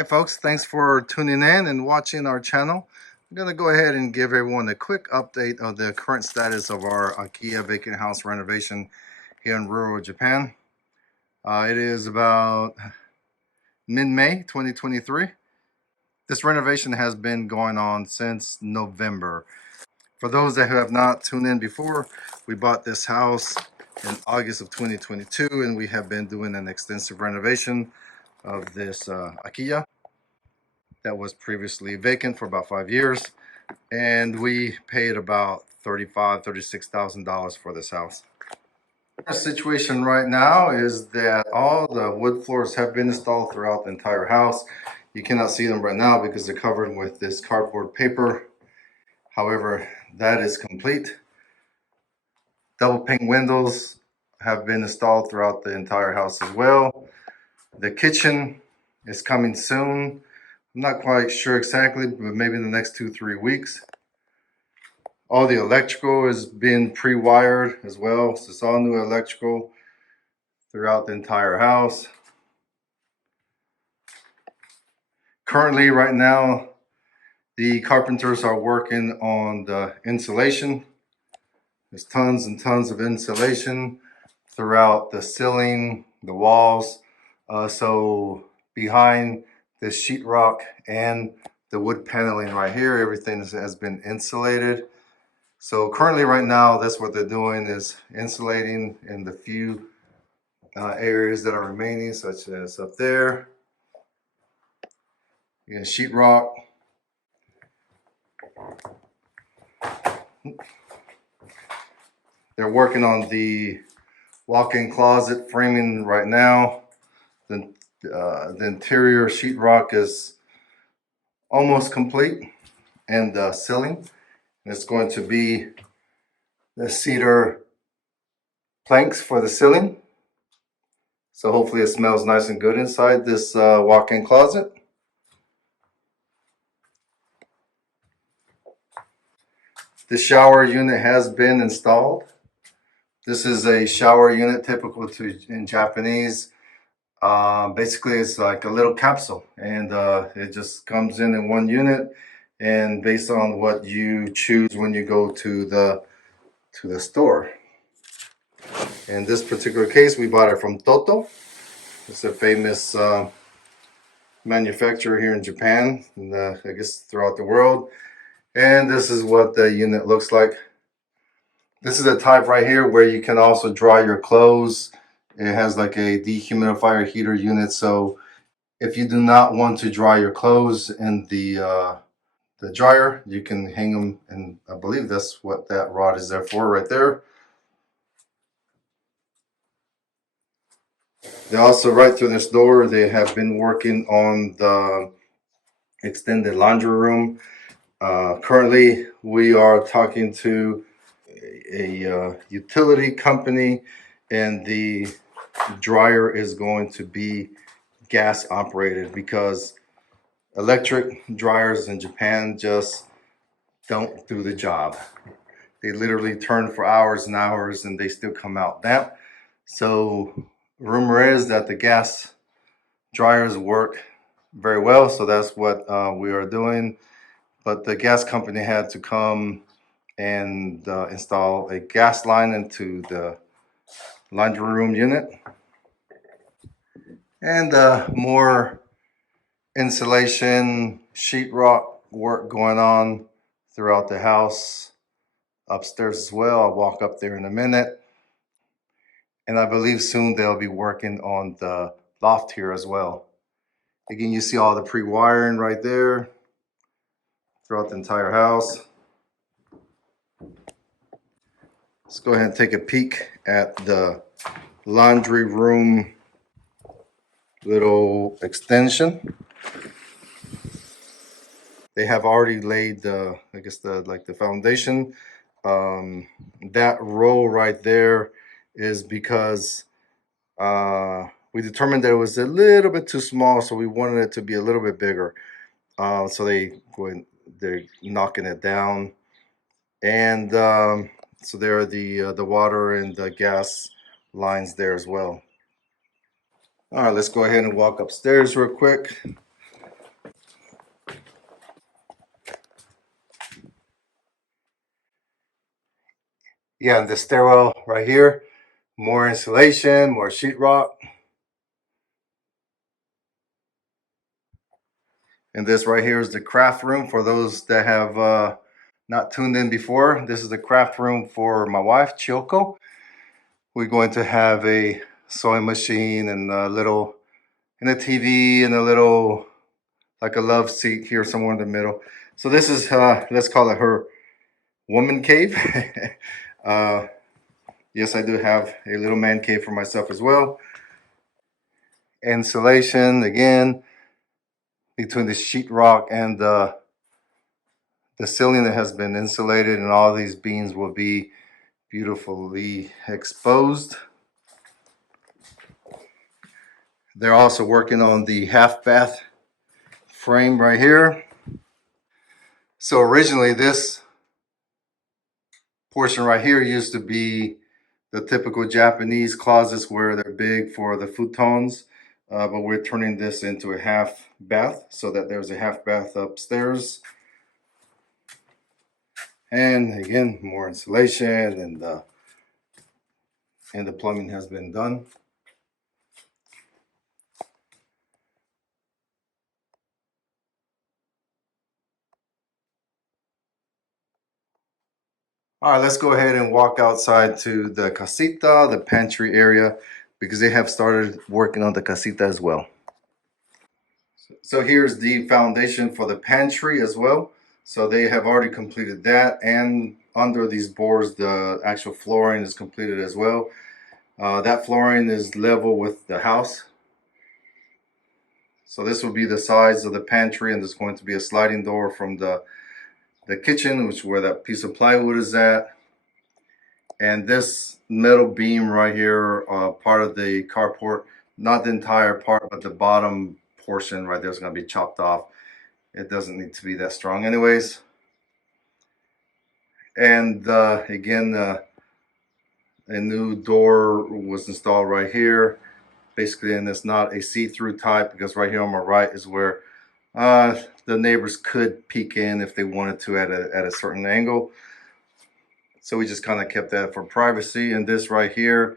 Hi folks, thanks for tuning in and watching our channel. I'm going to go ahead and give everyone a quick update of the current status of our Akiya vacant house renovation here in rural Japan. It is about mid-May 2023. This renovation has been going on since November. For those that have not tuned in before, we bought this house in August of 2022 and we have been doing an extensive renovation of this Akiya that was previously vacant for about 5 years, and we paid about $36,000 for this house. Our situation right now is that all the wood floors have been installed throughout the entire house. You cannot see them right now because they're covered with this cardboard paper. However, that is complete. Double pane windows have been installed throughout the entire house as well. The kitchen is coming soon. I'm not quite sure exactly, but maybe in the next 2-3 weeks. All the electrical is being pre-wired as well. So it's all new electrical throughout the entire house. Currently, right now, the carpenters are working on the insulation. There's tons and tons of insulation throughout the ceiling, the walls. So behind the sheetrock and the wood paneling right here, everything has been insulated. So currently right now, that's what they're doing, is insulating in the few areas that are remaining, such as up there. Again, sheetrock. They're working on the walk-in closet framing right now. The interior sheetrock is almost complete, and the ceiling. It's going to be the cedar planks for the ceiling. So hopefully it smells nice and good inside this walk-in closet. The shower unit has been installed. This is a shower unit typical in Japanese. Basically, it's like a little capsule, and it just comes in one unit. And based on what you choose when you go to the store. In this particular case, we bought it from Toto. It's a famous manufacturer here in Japan, and I guess throughout the world. And this is what the unit looks like. This is a type right here where you can also dry your clothes. It has like a dehumidifier heater unit, so if you do not want to dry your clothes in the dryer, you can hang them, and I believe that's what that rod is there for right there. They also, right through this door, they have been working on the extended laundry room. Currently, we are talking to a utility company, and the dryer is going to be gas operated because electric dryers in Japan just don't do the job. They literally turn for hours and hours and they still come out damp. So rumor is that the gas dryers work very well, so that's what we are doing. But the gas company had to come and install a gas line into the laundry room unit, and more insulation, sheetrock work going on throughout the house, upstairs as well. I'll walk up there in a minute, and I believe soon they'll be working on the loft here as well. Again, you see all the pre-wiring right there throughout the entire house. Let's go ahead and take a peek at the laundry room little extension. They have already laid the, I guess the foundation. That row right there is because we determined that it was a little bit too small, so we wanted it to be a little bit bigger. So they're knocking it down, and so there are the water and the gas lines there as well. All right, let's go ahead and walk upstairs real quick. Yeah, and the stairwell right here, more insulation, more sheetrock. And this right here is the craft room for those that have not tuned in before. This is the craft room for my wife, Coco. We're going to have a sewing machine and a TV and a little, like a love seat here somewhere in the middle. So this is, let's call it her woman cave. uh, yes, I do have a little man cave for myself as well. Insulation, again, between the sheetrock and the ceiling that has been insulated, and all these beams will be beautifully exposed. They're also working on the half bath frame right here. So originally this portion right here used to be the typical Japanese closets where they're big for the futons, but we're turning this into a half bath so that there's a half bath upstairs. And again, more insulation, and the plumbing has been done. All right, let's go ahead and walk outside to the casita, the pantry area, because they have started working on the casita as well. So here's the foundation for the pantry as well. So they have already completed that, and under these boards, the actual flooring is completed as well. That flooring is level with the house. So this will be the size of the pantry, and there's going to be a sliding door from the kitchen, which is where that piece of plywood is at. And this metal beam right here, part of the carport, not the entire part, but the bottom portion right there is going to be chopped off. It doesn't need to be that strong anyways. And again, a new door was installed right here. Basically, and it's not a see-through type, because right here on my right is where the neighbors could peek in if they wanted to at a certain angle. So we just kind of kept that for privacy. And this right here,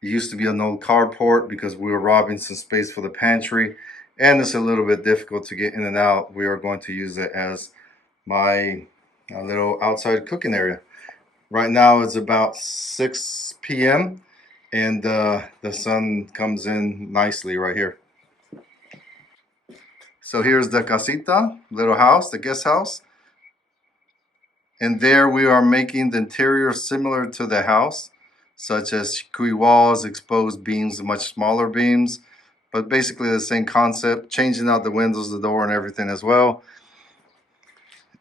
it used to be an old carport because we were robbing some space for the pantry, and it's a little bit difficult to get in and out. We are going to use it as my little outside cooking area. Right now it's about 6 p.m. and the sun comes in nicely right here. So here's the casita, little house, the guest house. And there we are making the interior similar to the house, such as shikui walls, exposed beams, much smaller beams, but basically the same concept, changing out the windows, the door, and everything as well.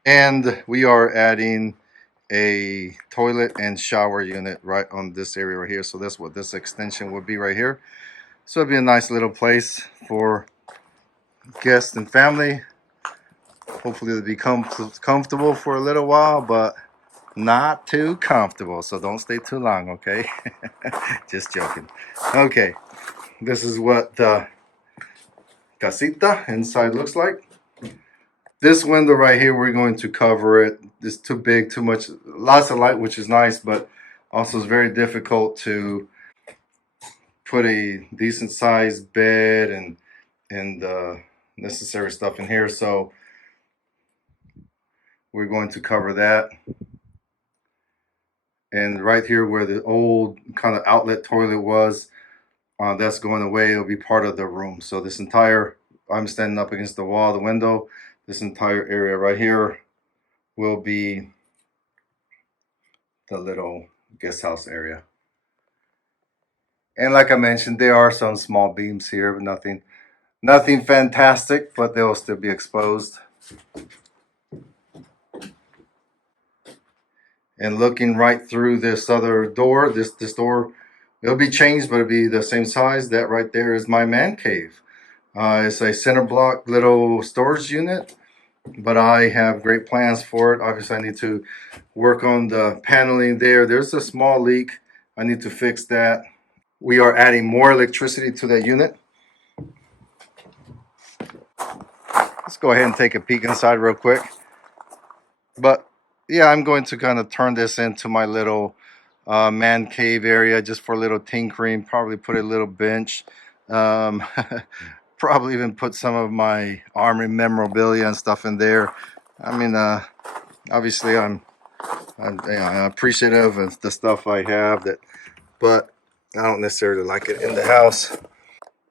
And we are adding a toilet and shower unit right on this area right here. So that's what this extension would be right here. So it'd be a nice little place for guests and family. Hopefully it'll be comfortable for a little while, but not too comfortable. So don't stay too long, okay? Just joking. Okay, this is what the casita inside looks like. This window right here, we're going to cover it. It's too big, too much, lots of light, which is nice, but also it's very difficult to put a decent sized bed and necessary stuff in here. So we're going to cover that. And right here where the old kind of outlet toilet was, that's going away. It'll be part of the room. So this entire, I'm standing up against the wall, the window, this entire area right here will be the little guest house area. And like I mentioned, there are some small beams here, but nothing fantastic, but they'll still be exposed. And looking right through this other door, this door, it'll be changed, but it'll be the same size. That right there is my man cave. It's a center block little storage unit, but I have great plans for it. Obviously, I need to work on the paneling there. There's a small leak. I need to fix that. We are adding more electricity to that unit. Let's go ahead and take a peek inside real quick. But yeah, I'm going to kind of turn this into my little man cave area just for a little tinkering. Probably put a little bench. Um, Probably even put some of my army memorabilia and stuff in there. I mean, obviously, I'm appreciative of the stuff I have that, but I don't necessarily like it in the house.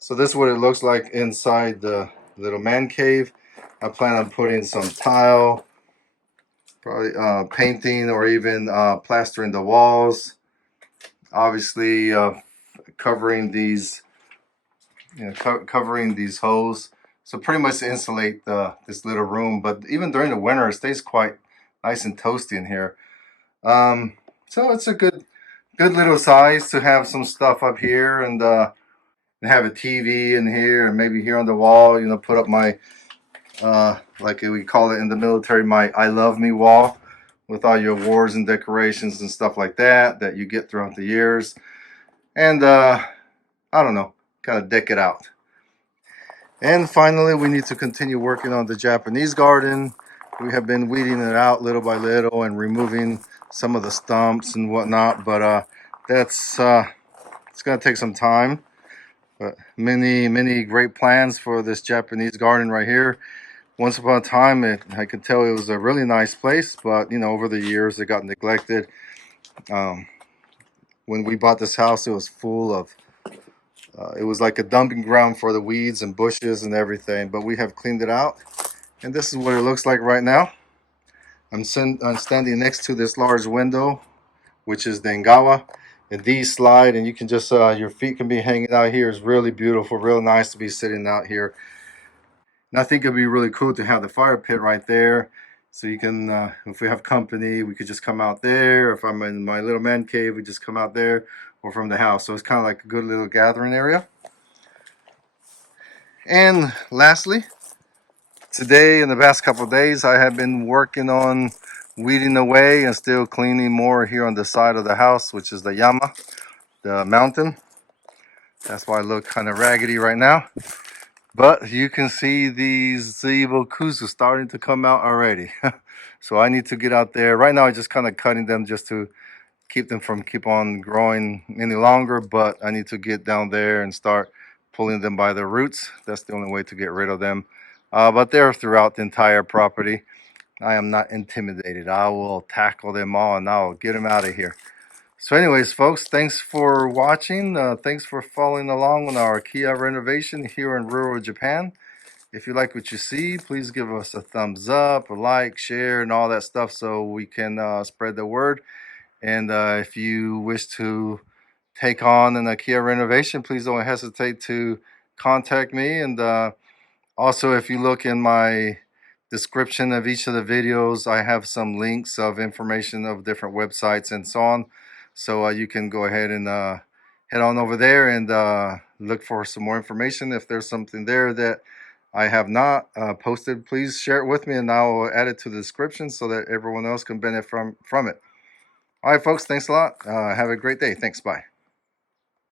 So this is what it looks like inside the little man cave. I plan on putting some tile, probably painting, or even plastering the walls. Obviously, covering these, covering these holes. So pretty much to insulate this little room. But even during the winter, it stays quite nice and toasty in here. So it's a good little size to have some stuff up here and have a TV in here and maybe here on the wall. Put up my like we call it in the military, my I love me wall with all your awards and decorations and stuff like that you get throughout the years. And I don't know, kind of deck it out. And finally, we need to continue working on the Japanese garden. We have been weeding it out little by little and removing some of the stumps and whatnot, but that's it's gonna take some time. But many great plans for this Japanese garden right here. Once upon a time, I could tell it was a really nice place, but over the years it got neglected. Um, when we bought this house, it was full of it was like a dumping ground for the weeds and bushes and everything, but we have cleaned it out, and this is what it looks like right now. I'm standing next to this large window, which is the Engawa, and these slide, and you can just your feet can be hanging out here. It's really beautiful, real nice to be sitting out here. And I think it'd be really cool to have the fire pit right there, so you can if we have company, we could just come out there. If I'm in my little man cave, we just come out there, or from the house. So it's kind of like a good little gathering area. And lastly, today, in the past couple of days, I have been working on weeding away and still cleaning more here on the side of the house, which is the Yama, the mountain. That's why I look kind of raggedy right now. But you can see these Kuzu starting to come out already. So I need to get out there. Right now, I'm just kind of cutting them just to keep on growing any longer. But I need to get down there and start pulling them by the roots. That's the only way to get rid of them. But they're throughout the entire property. I am not intimidated. I will tackle them all and I'll get them out of here. So anyways, folks, thanks for watching. Thanks for following along on our Akiya renovation here in rural Japan. If you like what you see, please give us a thumbs up, a like, share, and all that stuff so we can spread the word. And if you wish to take on an Akiya renovation, please don't hesitate to contact me. And also, if you look in my description of each of the videos, I have some links of information of different websites and so on. So you can go ahead and head on over there and look for some more information. If there's something there that I have not posted, please share it with me and I'll add it to the description so that everyone else can benefit from it. All right, folks, thanks a lot. Have a great day. Thanks. Bye.